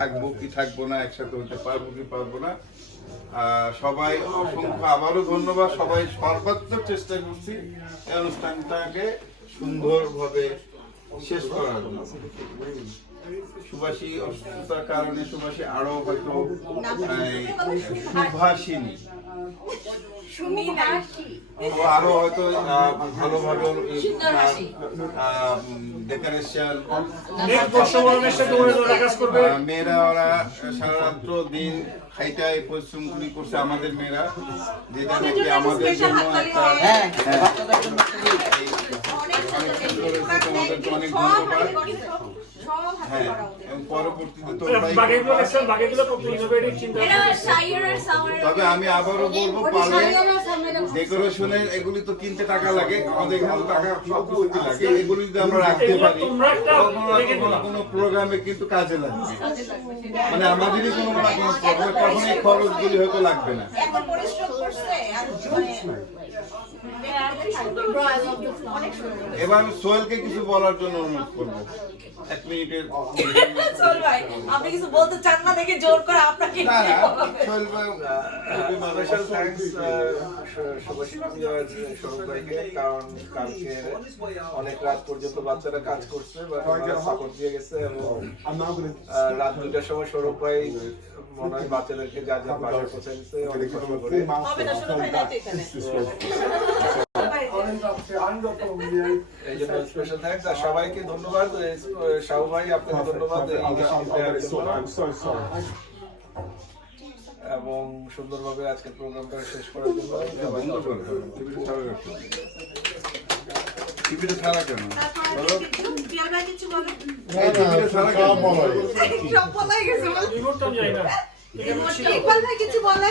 থাকবো কি থাকবো না, একসাথে হতে পারবো কি পারবো না। সবাই অসংখ্য আবারও ধন্যবাদ। সবাই সর্বাত্মক চেষ্টা করছি এই অনুষ্ঠানটাকে সুন্দরভাবে শেষ করার জন্য। সুভাষী অসুস্থতার কারণে সুভাষী আরো হয়তো সুভাষিনী আরো হয়তো ভালোভাবে ডেকোরেশন, মেয়েরা ওরা সারা রাত্র দিন খাইটাই পরিশ্রম করছে আমাদের মেয়েরা, যেটা নাকি আমাদের জন্য একটা অনেক ধন্যবাদ। হ্যাঁ, পরবর্তীতে তবে আমি আবারও বলবো, পারলে ডেকোরেশনের এগুলি তো কিনতে টাকা লাগে, আমাদের এখানে টাকা সবকিছু লাগে, এগুলি যদি আমরা রাখতে পারি কোনো প্রোগ্রামে কিন্তু কাজে লাগবে। মানে আমাদেরই কোনো না কোনো তখন এই খরচগুলি হয়তো লাগবে না। এবার আমি সোহেলকে কিছু বলার জন্য অনুরোধ করবো, 1 মিনিটের। সোহেল ভাই, আপনি কিছু বলতে চান না দেখে জোর করে আপনাকে। সোহেল ভাই, স্পেশাল থ্যাঙ্কস শুভাশী সৌরভ ভাইকে, কারণ কালকে অনেক রাত পর্যন্ত বাচ্চারা কাজ করছে বা সাপোর্ট দিয়ে গেছে, এবং রাত 2টার সময় সৌরভ ভাই মনে হয় বাচ্চাদেরকে যা যা বাসায় পৌঁছে দিচ্ছে অনেক কষ্ট করে। এই জন্য স্পেশাল থ্যাঙ্কস। আর সবাইকে ধন্যবাদ। শাহু ভাই, আপনাকে ধন্যবাদ এবং সুন্দরভাবে আজকের প্রোগ্রামটা শেষ করার জন্য। টিভিটা ছাড়া কেন? কিছু বলে